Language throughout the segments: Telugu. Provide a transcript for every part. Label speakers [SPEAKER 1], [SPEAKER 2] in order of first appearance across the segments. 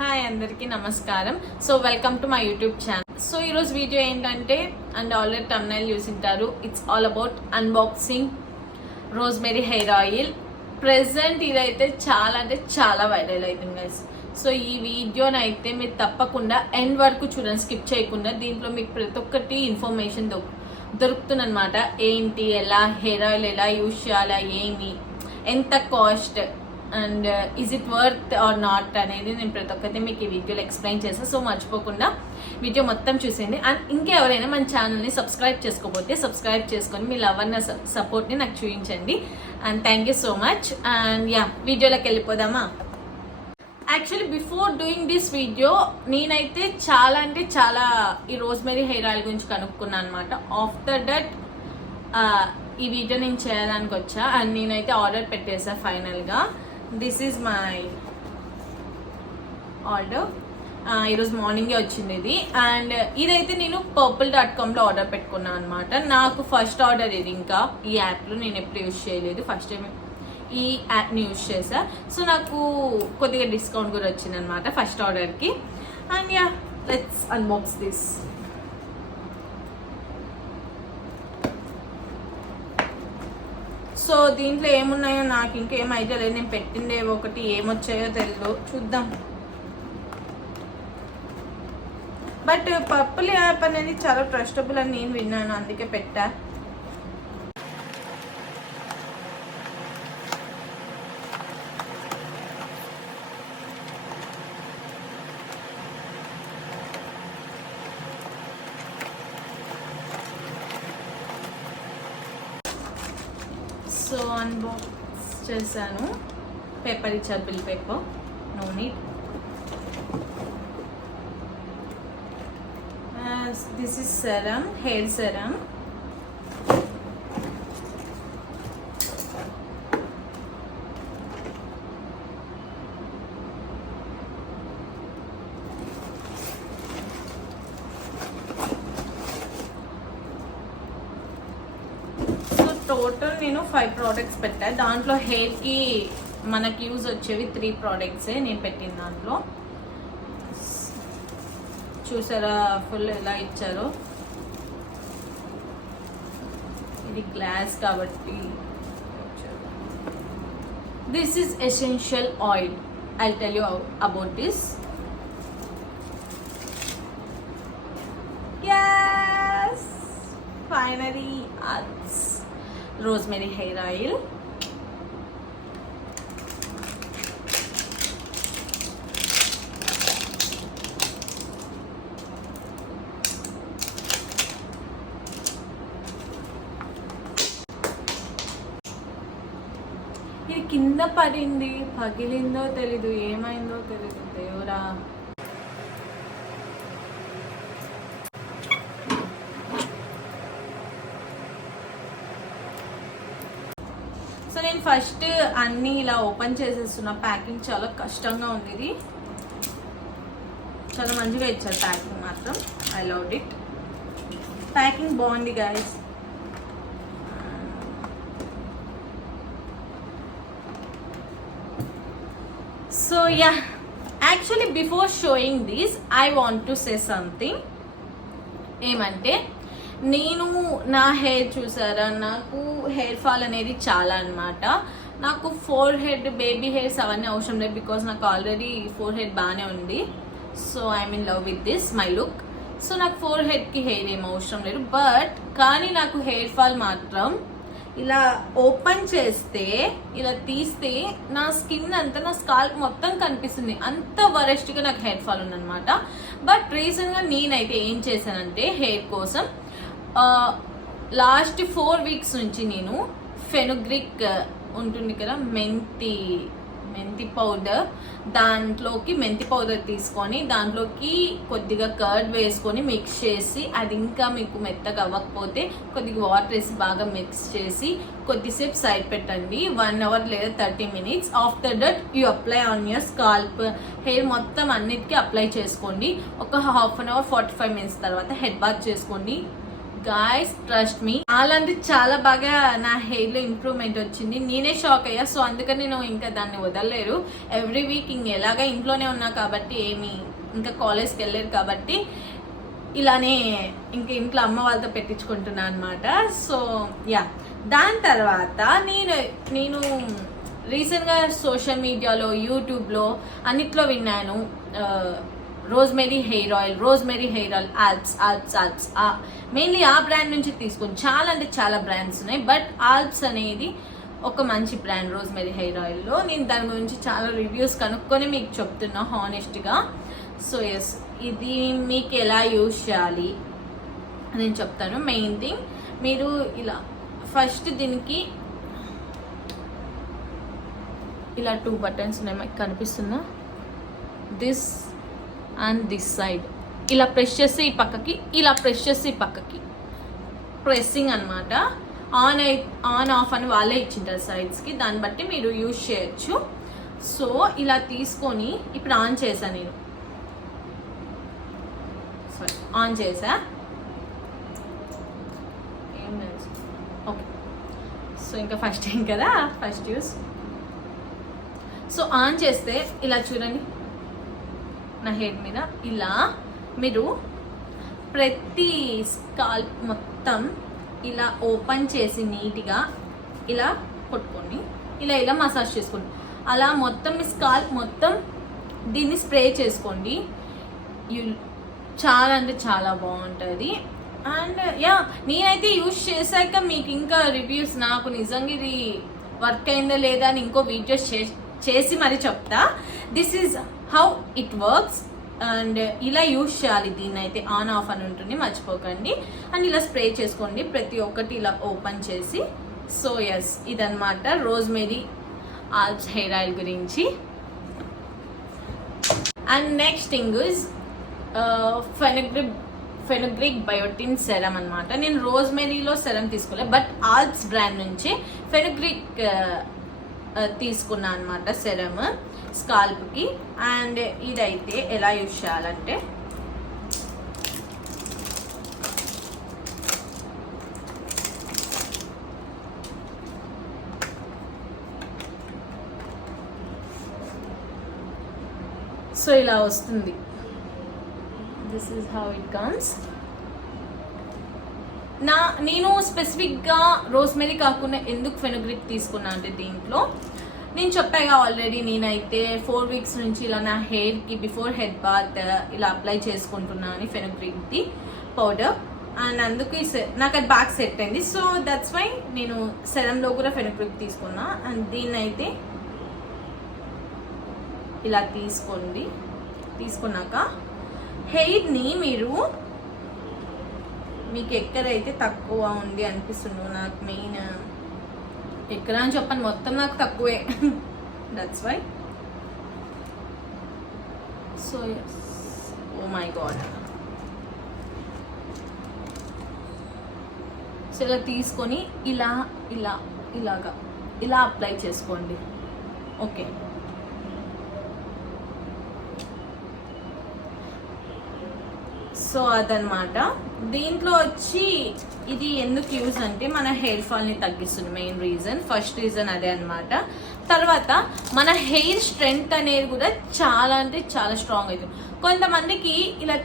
[SPEAKER 1] హాయ్ అందరికీ నమస్కారం. So welcome to my YouTube channel. So ఈరోజు వీడియో ఏంటంటే and already thumbnail చూసింటారు it's all about unboxing rosemary hair oil present ఇదైతే చాలా అంటే చాలా వైరల్ అవుతుంది గైస్ సో ఈ వీడియోనైతే మీరు తప్పకుండా ఎండ్ వరకు చూడండి స్కిప్ చేయకుండా. దీంట్లో మీకు ప్రతి ఒక్కటి ఇన్ఫర్మేషన్ దొరుకు దొరుకుతుందనమాట ఏంటి ఎలా హెయిర్ ఆయిల్ ఎలా యూజ్ చేయాలా ఏమి ఎంత cost and is it worth or not అనేది నేను ప్రతి ఒక్కటి మీకు ఈ వీడియోలో ఎక్స్ప్లెయిన్ చేస్తాను సో మర్చిపోకుండా వీడియో మొత్తం చూసేయండి. అండ్ ఇంకెవరైనా మన ఛానల్ని సబ్స్క్రైబ్ చేసుకోకపోతే సబ్స్క్రైబ్ చేసుకొని మీ లవ్ అన్న సపోర్ట్ని నాకు చూపించండి. And thank you so much and yeah వీడియోలోకి వెళ్ళిపోదామా? Actually before doing this video నేనైతే చాలా అంటే చాలా ఈ రోజ్మెరీ హెయిర్ ఆయిల్ గురించి కనుక్కున్నాను అనమాట ఆఫ్టర్ దట్ ఈ వీడియో నేను చేయడానికి వచ్చా. అండ్ నేనైతే ఆర్డర్ పెట్టేసా ఫైనల్గా దిస్ ఈజ్ మై ఆర్డర్ ఈరోజు మార్నింగే వచ్చింది ఇది. అండ్ uh, ఇదైతే నేను పర్పుల్ డాట్ కామ్లో ఆర్డర్ పెట్టుకున్నాను అనమాట నాకు ఫస్ట్ ఆర్డర్ ఇది ఇంకా. ఈ యాప్లో నేను ఎప్పుడు యూజ్ చేయలేదు. ఫస్ట్ టైం ఈ యాప్ని యూజ్ చేసా సో నాకు కొద్దిగా డిస్కౌంట్ కూడా వచ్చింది అనమాట ఫస్ట్ ఆర్డర్కి and yeah let's unbox this so దీంట్లో ఏమున్నాయో నాకు ఇంకేం ఐడియా లేదు. నేను పెట్టిందే ఒకటి ఏమొచ్చాయో తెలియదు చూద్దాం. బట్ పప్పుల యాప్ అనేది చాలా ట్రస్టబుల్ అని నేను విన్నాను. అందుకే పెట్టా సో అన్బాక్స్ చేశాను. పేపర్ ఇచ్చారు bill paper no neat this is serum hair serum so total నేను ఫైవ్ ప్రోడక్ట్స్ పెట్టాను దాంట్లో హెయిర్కి మనకి యూజ్ వచ్చేవి త్రీ ప్రోడక్ట్సే నేను పెట్టిన దాంట్లో. చూసారా ఫుల్ ఎలా ఇచ్చారో? ఇది గ్లాస్ కాబట్టి this is essential oil I tell you about this finery its rosemary hair oil. ఇది కింద పడింది పగిలిందో తెలీదు ఏమైందో తెలీదు దేవుడా సో నేను ఫస్ట్ అన్ని ఇలా ఓపెన్ చేసేస్తున్నా ప్యాకింగ్ చాలా కష్టంగా ఉంది ఇది. చాలా మంచిగా ఇచ్చారు ప్యాకింగ్ మాత్రం. ఐ లవ్ ఇట్ ప్యాకింగ్ బాగుంది guys so yeah actually before showing these I want to say something ఏమంటే నేను నా హెయిర్ చూసారా? నాకు హెయిర్ ఫాల్ అనేది చాలా అనమాట నాకు ఫోర్ హెడ్ బేబీ హెయిర్స్ అవన్నీ అవసరం లేదు బికాస్ నాకు ఆల్రెడీ ఫోర్ హెడ్ బాగానే ఉంది. So I mean love with this my look so నాకు ఫోర్ హెడ్కి హెయిర్ ఏం అవసరం లేదు. బట్ కానీ నాకు హెయిర్ ఫాల్ మాత్రం ఇలా ఓపెన్ చేస్తే ఇలా తీస్తే నా స్కిన్ అంతా నా స్కాల్ప్ మొత్తం కనిపిస్తుంది. అంత వరెస్ట్గా నాకు హెయిర్ ఫాల్ ఉందన్నమాట. బట్ రీసెంట్గా నేనైతే ఏం చేశానంటే హెయిర్ కోసం లాస్ట్ ఫోర్ వీక్స్ నుంచి నేను ఫెనుగ్రిక్ ఉంటుంది కదా మెంతి మెంతి పౌడర్ దాంట్లోకి మెంతి పౌడర్ తీసుకొని దాంట్లోకి కొద్దిగా కర్డ్ వేసుకొని మిక్స్ చేసి అది ఇంకా మీకు మెత్తగా అవ్వకపోతే కొద్దిగా వాటర్ వేసి బాగా మిక్స్ చేసి కొద్దిసేపు సైడ్ పెట్టండి. వన్ అవర్ లేదా thirty minutes after that you apply on your scalp hair మొత్తం అన్నిటికీ అప్లై చేసుకోండి. ఒక half an hour forty five minutes తర్వాత హెడ్ బాత్ చేసుకోండి. గాయస్ ట్రస్ట్ మీ అలాంటి చాలా బాగా నా హెయిర్లో ఇంప్రూవ్మెంట్ వచ్చింది. నేనే షాక్ అయ్యా. సో అందుకని నేను ఇంకా దాన్ని వదలలేరు ఎవ్రీ వీక్ ఇంక ఎలాగా ఇంట్లోనే ఉన్నా కాబట్టి ఏమి ఇంకా కాలేజ్కి వెళ్ళలేరు కాబట్టి ఇలానే ఇంక ఇంట్లో అమ్మ వాళ్ళతో పెట్టించుకుంటున్నా అనమాట సో యా దాని తర్వాత నేను నేను రీసెంట్గా సోషల్ మీడియాలో యూట్యూబ్లో అన్నిట్లో విన్నాను. Uh, rosemary hair oil rosemary hair oil Alps Alps Alps. Mainly ఆ బ్రాండ్ నుంచి తీసుకుని చాలా అంటే చాలా బ్రాండ్స్ ఉన్నాయి. బట్ ఆల్ప్స్ అనేది ఒక మంచి బ్రాండ్ రోజ్మెరీ హెయిర్ ఆయిల్లో. నేను దాని గురించి చాలా రివ్యూస్ కనుక్కొని మీకు చెప్తున్నా హానెస్ట్గా సో ఎస్ ఇది మీకు ఎలా యూజ్ చేయాలి నేను చెప్తాను. మెయిన్ థింగ్ మీరు ఇలా ఫస్ట్ దీనికి ఇలా టూ బటన్స్ ఉన్నాయి. మాకు కనిపిస్తుందా? దిస్ అండ్ దిస్ సైడ్ ఇలా ప్రెస్ చేస్తే ఈ పక్కకి ఇలా ప్రెస్ చేస్తే ఈ పక్కకి. ప్రెస్సింగ్ అనమాట ఆన్ అయి ఆన్ ఆఫ్ అని వాళ్ళే ఇచ్చింటారు సైడ్స్కి దాన్ని బట్టి మీరు యూజ్ చేయొచ్చు. సో ఇలా తీసుకొని ఇప్పుడు ఆన్ చేశాను నేను. సారీ ఆన్ చేశా? ఓకే సో ఇంకా ఫస్ట్ టైం కదా? ఫస్ట్ యూస్ సో ఆన్ చేస్తే ఇలా చూడండి. నా హెడ్ మీద. ఇలా మీరు ప్రతి స్కాల్ప్ మొత్తం ఇలా ఓపెన్ చేసి నీట్గా ఇలా కొట్టుకోండి. ఇలా ఇలా మసాజ్ చేసుకోండి. అలా మొత్తం మీ స్కాల్ప్ మొత్తం దీన్ని స్ప్రే చేసుకోండి. యూ చాలా అంటే చాలా బాగుంటుంది. అండ్ యా నేనైతే యూస్ చేశాక మీకు ఇంకా రివ్యూస్ నాకు నిజంగా ఇది వర్క్ అయిందా లేదా అని ఇంకో వీడియోస్ చేసి మరి చెప్తా. This is how it works and ఇలా యూస్ చేయాలి. దీన్ని అయితే ఆన్ ఆఫ్ అని ఉంటుంది. మర్చిపోకండి. అండ్ ఇలా స్ప్రే చేసుకోండి. ప్రతి ఒక్కటి ఇలా ఓపెన్ చేసి. సో ఎస్ ఇదనమాట రోజ్మెరీ ఆల్స్ హెయిర్ ఆయిల్ గురించి. And next thing is fenugreek fenugreek biotin serum అనమాట నేను రోజ్మెరీలో సెరమ్ తీసుకోలేదు బట్ ఆల్ప్స్ బ్రాండ్ నుంచి ఫెనగ్రిక్ తీసుకున్నా అనమాట సెరమ్ స్కాల్ప్కి. అండ్ ఇదైతే ఎలా యూజ్ చేయాలంటే సో ఇలా వస్తుంది. This is how it comes నా నేను స్పెసిఫిక్గా రోస్మెరీ కాకుండా ఎందుకు ఫెనోగ్రిక్ తీసుకున్నా అంటే దీంట్లో నేను చెప్పాగా ఆల్రెడీ నేనైతే ఫోర్ వీక్స్ నుంచి ఇలా నా హెయిర్కి బిఫోర్ హెడ్ బాత్ ఇలా అప్లై చేసుకుంటున్నా అని ఫెనోగ్రిక్ది పౌడర్ అండ్ అందుకు సె- నాకు అది బాగా సెట్ అయింది. సో దట్స్ వై నేను సెరంలో కూడా ఫెనోగ్రిక్ తీసుకున్నా. అండ్ దీన్నైతే ఇలా తీసుకోండి. తీసుకున్నాక హెయిర్ని మీరు మీకు ఎక్కడైతే తక్కువ ఉంది అనిపిస్తుందో నాకు మెయిన్. ఎక్కడ అని చెప్పండి మొత్తం నాకు తక్కువే. That's why so oh my God so ఇలా తీసుకొని ఇలా ఇలా ఇలాగా ఇలా అప్లై చేసుకోండి. ఓకే సో అదనమాట దీంట్లో వచ్చి ఇది ఎందుకు యూజ్ అంటే మన హెయిర్ ఫాల్ని తగ్గిస్తుంది మెయిన్ రీజన్ ఫస్ట్ రీజన్ అదే అన్నమాట. తర్వాత మన హెయిర్ స్ట్రెంగ్త్ అనేది కూడా చాలా అంటే చాలా స్ట్రాంగ్ అవుతుంది. కొంతమందికి ఇలా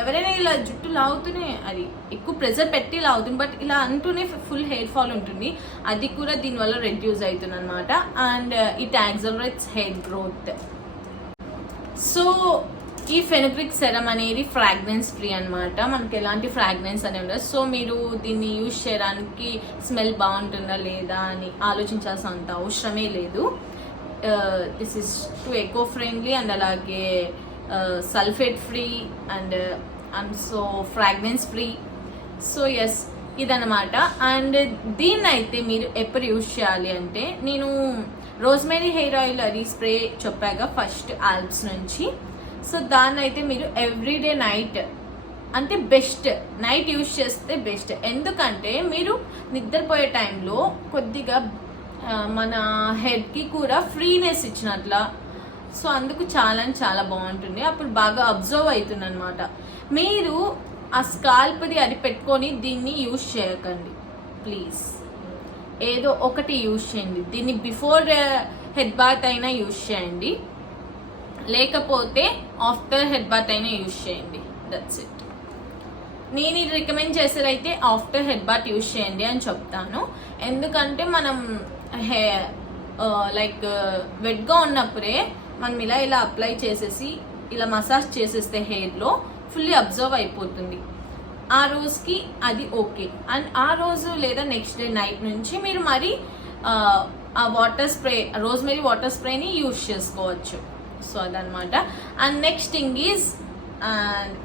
[SPEAKER 1] ఎవరైనా ఇలా జుట్టు లాగుతూనే అది ఎక్కువ ప్రెజర్ పెట్టి లాగుతుంది బట్ ఇలా అంటూనే ఫుల్ హెయిర్ ఫాల్ ఉంటుంది. అది కూడా దీనివల్ల రెడ్యూస్ అవుతుంది అనమాట and it accelerates hair growth so ఈ ఫెనక్రిక్ సెరమ్ అనేది ఫ్రాగ్రెన్స్ ఫ్రీ అన్నమాట. మనకి ఎలాంటి ఫ్రాగ్రెన్స్ అనేది ఉండదు. సో మీరు దీన్ని యూజ్ చేయడానికి స్మెల్ బాగుంటుందా లేదా అని ఆలోచించాల్సిన అంత అవసరమే లేదు. This is to eco friendly and అలాగే sulphate free and and so fragrance free so yes ఇదనమాట అండ్ దీన్ని అయితే మీరు ఎప్పుడు యూజ్ చేయాలి అంటే నేను రోజ్మేరీ హెయిర్ ఆయిల్ అది స్ప్రే చెప్పాక ఫస్ట్ ఆల్ప్స్ నుంచి. సో దాన్ని అయితే మీరు ఎవ్రీడే నైట్ అంటే బెస్ట్ నైట్ యూజ్ చేస్తే బెస్ట్. ఎందుకంటే మీరు నిద్రపోయే టైంలో కొద్దిగా మన హెడ్కి కూడా ఫ్రీనెస్ ఇచ్చినట్ల. సో అందుకు చాలా చాలా బాగుంటుంది. అప్పుడు బాగా అబ్జర్వ్ అవుతుంది అనమాట మీరు ఆ స్కాల్ప్ది అది పెట్టుకొని దీన్ని యూజ్ చేయకండి. ప్లీజ్. ఏదో ఒకటి యూజ్ చేయండి. దీన్ని బిఫోర్ హెడ్ బాత్ అయినా యూజ్ చేయండి. లేకపోతే ఆఫ్టర్ హెడ్ బాత్ అయినా యూజ్ చేయండి. దట్స్ ఇట్ నేను ఇది రికమెండ్ చేసేదైతే ఆఫ్టర్ హెడ్ బాత్ యూజ్ చేయండి అని చెప్తాను. ఎందుకంటే మనం హే లైక్ వెట్గా ఉన్నప్పుడే మనం ఇలా ఇలా అప్లై చేసేసి ఇలా మసాజ్ చేసేస్తే హెయిర్లో ఫుల్లీ అబ్జర్వ్ అయిపోతుంది. ఆ రోజుకి అది ఓకే అండ్ ఆ రోజు లేదా నెక్స్ట్ డే నైట్ నుంచి మీరు మరి ఆ, water spray rosemary water స్ప్రేని యూజ్ చేసుకోవచ్చు. సో అదనమాట and next thing is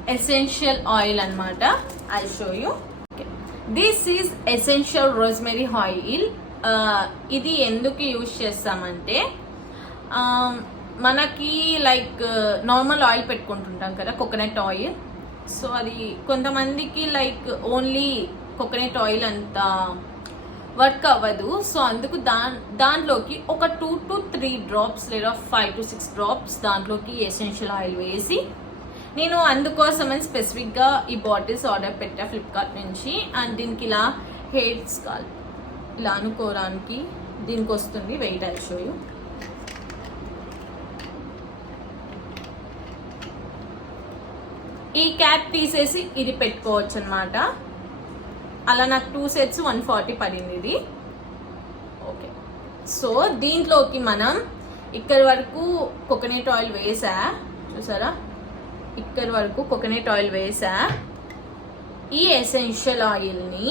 [SPEAKER 1] essential oil అనమాట I show you this is essential rosemary oil ఇది ఎందుకు యూజ్ చేస్తామంటే um, మనకి లైక్ నార్మల్ ఆయిల్ పెట్టుకుంటుంటాం కదా కోకోనట్ ఆయిల్ సో అది కొంతమందికి లైక్ ఓన్లీ కోకోనట్ ఆయిల్ అంతా వర్క్ అవ్వదు. సో అందుకు దా దాంట్లోకి ఒక టూ టు త్రీ డ్రాప్స్ లేదా ఫైవ్ టు సిక్స్ డ్రాప్స్ దాంట్లోకి ఎసెన్షియల్ ఆయిల్ వేసి నేను అందుకోసమని స్పెసిఫిక్గా ఈ బాటిల్స్ ఆర్డర్ పెట్టా ఫ్లిప్కార్ట్ నుంచి. అండ్ దీనికి ఇలా హెయిర్ స్కాల్ ఇలా అనుకోవడానికి దీనికి వస్తుంది. Wait I show you. ఈ క్యాప్ తీసేసి ఇది పెట్టుకోవచ్చు అనమాట అలా నాకు టూ సెట్స్ వన్ ఫార్టీ పడింది ఇది. ఓకే సో దీంట్లోకి మనం ఇక్కడి వరకు కోకోనట్ ఆయిల్ వేసా? చూసారా? ఇక్కడి వరకు కోకోనట్ ఆయిల్ వేసా? ఈ ఎసెన్షియల్ ఆయిల్ని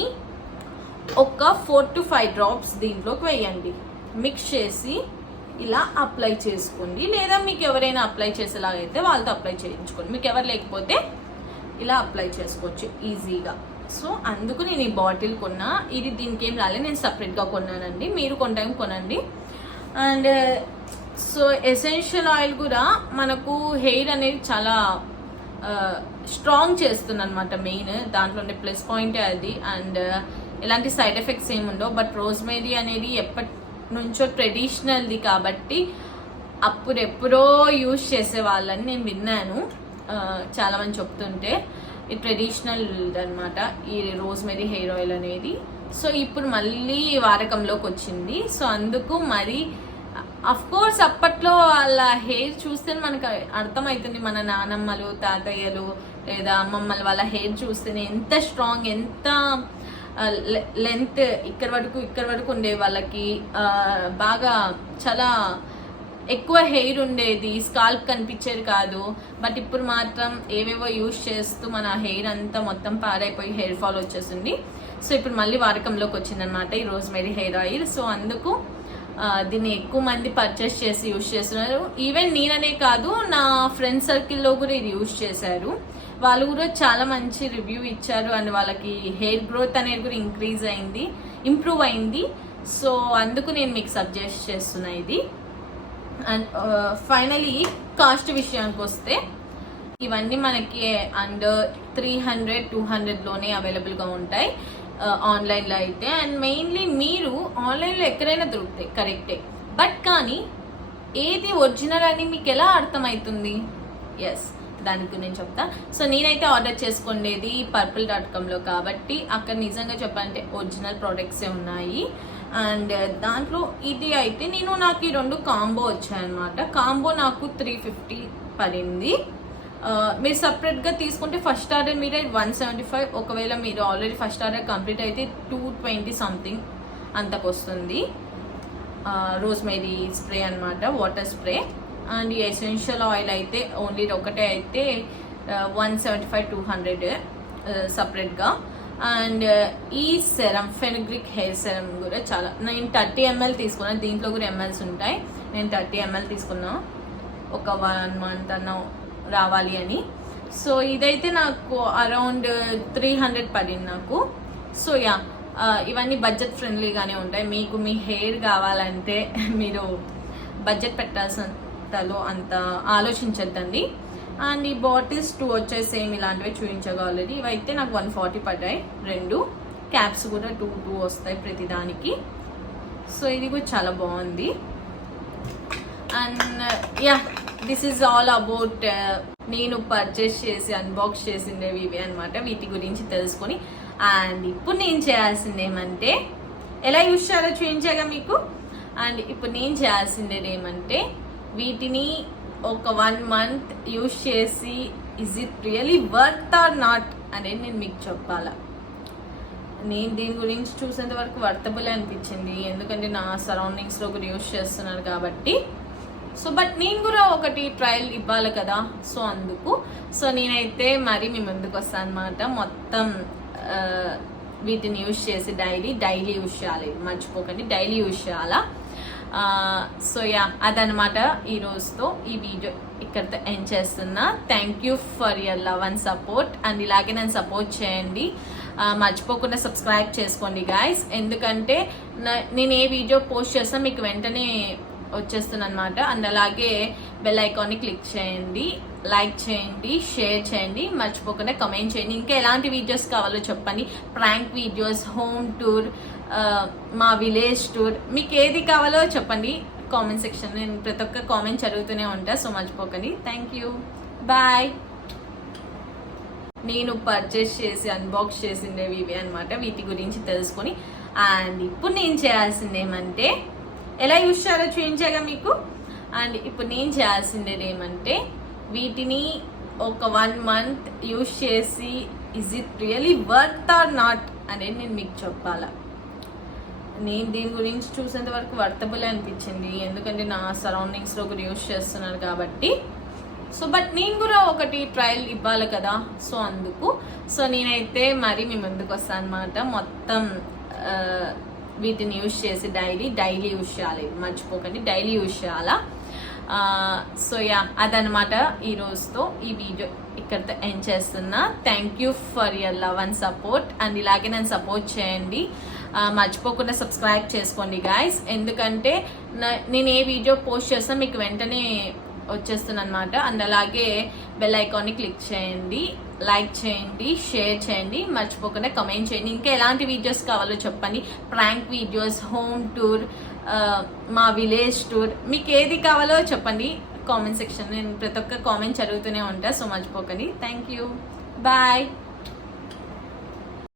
[SPEAKER 1] ఒక ఫోర్ టు ఫైవ్ డ్రాప్స్ దీంట్లోకి వేయండి. మిక్స్ చేసి ఇలా అప్లై చేసుకోండి. లేదా మీకు ఎవరైనా అప్లై చేసేలాగైతే వాళ్ళతో అప్లై చేయించుకోండి. మీకు ఎవరు లేకపోతే ఇలా అప్లై చేసుకోవచ్చు ఈజీగా సో అందుకు నేను ఈ బాటిల్ కొన్నా. ఇది దీనికి ఏం రాలే నేను సపరేట్గా కొన్నానండి. మీరు కొంటాం కొనండి. అండ్ సో ఎసెన్షియల్ ఆయిల్ కూడా మనకు హెయిర్ అనేది చాలా స్ట్రాంగ్ చేస్తుంది అనమాట మెయిన్. దాంట్లో ఉండే ప్లస్ పాయింటే అది. అండ్ ఎలాంటి సైడ్ ఎఫెక్ట్స్ ఏమి ఉండవు. బట్ రోజ్మేరీ అనేది ఎప్పటి నుంచో ట్రెడిషనల్ది కాబట్టి అప్పుడెప్పుడో యూజ్ చేసే వాళ్ళని నేను విన్నాను. చాలామంది చెప్తుంటే. ఈ ట్రెడిషనల్ అనమాట ఈ రోజ్మెరీ హెయిర్ ఆయిల్ అనేది. సో ఇప్పుడు మళ్ళీ వారకంలోకి వచ్చింది. సో అందుకు మరి అఫ్ కోర్స్ అప్పట్లో వాళ్ళ హెయిర్ చూస్తే మనకు అర్థమవుతుంది మన నానమ్మలు తాతయ్యలు లేదా అమ్మమ్మలు వాళ్ళ హెయిర్ చూస్తేనే ఎంత స్ట్రాంగ్ ఎంత లెంత్ ఇక్కడ వరకు ఇక్కడ వరకు ఉండే వాళ్ళకి బాగా చాలా ఎక్కువ హెయిర్ ఉండేది స్కాల్ప్ కనిపించేది కాదు. బట్ ఇప్పుడు మాత్రం ఏవేవో యూస్ చేస్తూ మన హెయిర్ అంతా మొత్తం పాడైపోయి హెయిర్ ఫాల్ వచ్చేసింది. సో ఇప్పుడు మళ్ళీ వాడకంలోకి వచ్చిందనమాట ఈ రోజ్మెరీ హెయిర్ ఆయిల్. సో అందుకు దీన్ని ఎక్కువ మంది పర్చేస్ చేసి యూజ్ చేస్తున్నారు. ఈవెన్ నేననే కాదు నా ఫ్రెండ్ సర్కిల్లో కూడా ఇది యూజ్ చేశారు. వాళ్ళు కూడా చాలా మంచి రివ్యూ ఇచ్చారు అండ్ వాళ్ళకి హెయిర్ గ్రోత్ అనేది కూడా ఇంక్రీజ్ అయింది ఇంప్రూవ్ అయింది. సో అందుకు నేను మీకు సజెస్ట్ చేస్తున్నా ఇది. అండ్ ఫైనలీ కాస్ట్ విషయానికి వస్తే ఇవన్నీ మనకి అండర్ త్రీ హండ్రెడ్ టూ హండ్రెడ్లోనే అవైలబుల్గా ఉంటాయి. Uh, ఆన్లైన్లో అయితే. అండ్ మెయిన్లీ మీరు ఆన్లైన్లో ఎక్కడైనా దొరుకుతాయి కరెక్టే బట్ కానీ ఏది ఒరిజినల్ అని మీకు ఎలా అర్థమవుతుంది ఎస్ దానికి నేను చెప్తా. సో నేనైతే ఆర్డర్ చేసుకునేది పర్పుల్ డాట్ కామ్లో కాబట్టి అక్కడ నిజంగా చెప్పాలంటే ఒరిజినల్ ప్రోడక్ట్సే ఉన్నాయి. అండ్ దాంట్లో ఇది అయితే నేను నాకు ఈ రెండు కాంబో వచ్చాయన్నమాట. కాంబో నాకు త్రీ ఫిఫ్టీ పడింది. మీరు సపరేట్గా తీసుకుంటే ఫస్ట్ ఆర్డర్ మీద వన్ సెవెంటీ ఫైవ్ ఒకవేళ మీరు ఆల్రెడీ ఫస్ట్ ఆర్డర్ కంప్లీట్ అయితే టూ ట్వంటీ సంథింగ్ అంతకు వస్తుంది రోజ్మెరీ స్ప్రే అన్నమాట వాటర్ స్ప్రే. అండ్ ఈ ఎసెన్షియల్ ఆయిల్ అయితే ఓన్లీ ఒకటే అయితే one seventy five two hundred సపరేట్గా. అండ్ ఈ సెరం ఫెనగ్రిక్ హెయిర్ సెరం కూడా చాలా నేను థర్టీ ఎంఎల్ తీసుకున్నాను దీంట్లో కూడా ఎంఎల్స్ ఉంటాయి. నేను థర్టీ ఎంఎల్ తీసుకున్నాను ఒక వన్ మంత్ అన్న రావాలి అని. సో ఇదైతే నాకు అరౌండ్ త్రీ హండ్రెడ్ పడింది నాకు. సో యా ఇవన్నీ బడ్జెట్ ఫ్రెండ్లీగానే ఉంటాయి. మీకు మీ హెయిర్ కావాలంటే మీరు బడ్జెట్ పెట్టాల్సినంతలో అంత ఆలోచించద్దండి. అండ్ ఈ బాటిల్స్ టూ వచ్చేసి సేమ్ ఇలాంటివి చూపించగలరు ఇవైతే నాకు వన్ ఫార్టీ పడ్డాయి రెండు. క్యాప్స్ కూడా టూ టూ వస్తాయి ప్రతిదానికి. సో ఇది కూడా చాలా బాగుంది. And yeah this is all about నేను పర్చేస్ చేసి అన్బాక్స్ చేసిండేవి ఇవి అనమాట వీటి గురించి తెలుసుకొని. అండ్ ఇప్పుడు నేను చేయాల్సింది ఏమంటే ఎలా యూజ్ చేయాలో చూపించాగా మీకు? అండ్ ఇప్పుడు నేను చేయాల్సిందేది ఏమంటే వీటిని ఒక వన్ మంత్ యూస్ చేసి is it really worth or not అనేది నేను మీకు చెప్పాలా. నేను దీని గురించి చూసేంత వరకు వర్తబుల్ అనిపించింది. ఎందుకంటే నా సరౌండింగ్స్లో ఒకటి యూజ్ చేస్తున్నారు కాబట్టి. సో బట్ నేను కూడా ఒకటి ట్రయల్ ఇవ్వాలి కదా. సో అందుకు. సో నేనైతే మరి మీ ముందుకు వస్తాను అనమాట మొత్తం వీటిని యూజ్ చేసి డైలీ డైలీ యూజ్ చేయాలి. మర్చిపోకండి డైలీ యూజ్ చేయాలా? సో యా అదనమాట ఈ రోజుతో ఈ వీడియో ఇక్కడితో ఎండ్ చేస్తున్నా. Thank you for your love and support and ఇలాగే నన్ను సపోర్ట్ చేయండి. మర్చిపోకుండా సబ్స్క్రైబ్ చేసుకోండి గాయస్ ఎందుకంటే నేను ఏ వీడియో పోస్ట్ చేస్తా మీకు వెంటనే వచ్చేస్తుందన్నమాట. అండ్ అలాగే బెల్ ఐకాన్ని క్లిక్ చేయండి. లైక్ చేయండి షేర్ చేయండి. మర్చిపోకుండా కమెంట్ చేయండి. ఇంకా ఎలాంటి వీడియోస్ కావాలో చెప్పండి. ప్రాంక్ వీడియోస్ హోమ్ టూర్ మా విలేజ్ టూర్ మీకు ఏది కావాలో చెప్పండి. కామెంట్ సెక్షన్ నేను ప్రతి ఒక్క కామెంట్ చదువుతూనే ఉంటా. సో మర్చిపోకండి థ్యాంక్ యూ బాయ్ నేను పర్చేస్ చేసి అన్బాక్స్ చేసిండేవి ఇవి అనమాట వీటి గురించి తెలుసుకొని. అండ్ ఇప్పుడు నేను చేయాల్సింది ఏమంటే ఎలా యూజ్ చేయాలో చూపించాగా మీకు? అండ్ ఇప్పుడు నేను చేయాల్సిందేది ఏమంటే వీటిని ఒక వన్ మంత్ యూజ్ చేసి is it really worth or not అనేది నేను మీకు చెప్పాలా. నేను దీని గురించి చూసేంత వరకు వర్తబుల్ అనిపించింది. ఎందుకంటే నా సరౌండింగ్స్లో ఒకటి యూజ్ చేస్తున్నారు కాబట్టి. సో బట్ నేను కూడా ఒకటి ట్రయల్ ఇవ్వాలి కదా. సో అందుకు. సో నేనైతే మరి మీ ముందుకు వస్తాను అనమాట మొత్తం వీటిని యూజ్ చేసి డైలీ డైలీ యూజ్ చేయాలి. మర్చిపోకండి డైలీ యూజ్ చేయాలా? సో యా అదనమాట ఈ రోజుతో ఈ వీడియో ఇక్కడితో ఎండ్ చేస్తున్నా. Thank you for your love and support and ఇలాగే నన్ను సపోర్ట్ చేయండి. మర్చిపోకుండా సబ్స్క్రైబ్ చేసుకోండి గాయస్ ఎందుకంటే నా- నేను ఏ వీడియో పోస్ట్ చేస్తా మీకు వెంటనే వచ్చేస్తుంది అనమాట అండ్ అలాగే బెల్ ఐకాన్ని క్లిక్ చేయండి లైక్ చేయండి షేర్ చేయండి. మర్చిపోకుండా కమెంట్ చేయండి. ఇంకా ఎలాంటి వీడియోస్ కావాలో చెప్పండి. ప్రాంక్ వీడియోస్ హోమ్ టూర్ మా విలేజ్ టూర్ మీకు ఏది కావాలో చెప్పండి. కామెంట్ సెక్షన్ నేను ప్రతి ఒక్క కామెంట్ చదువుతూనే ఉంటా సో మర్చిపోకండి. Thank you bye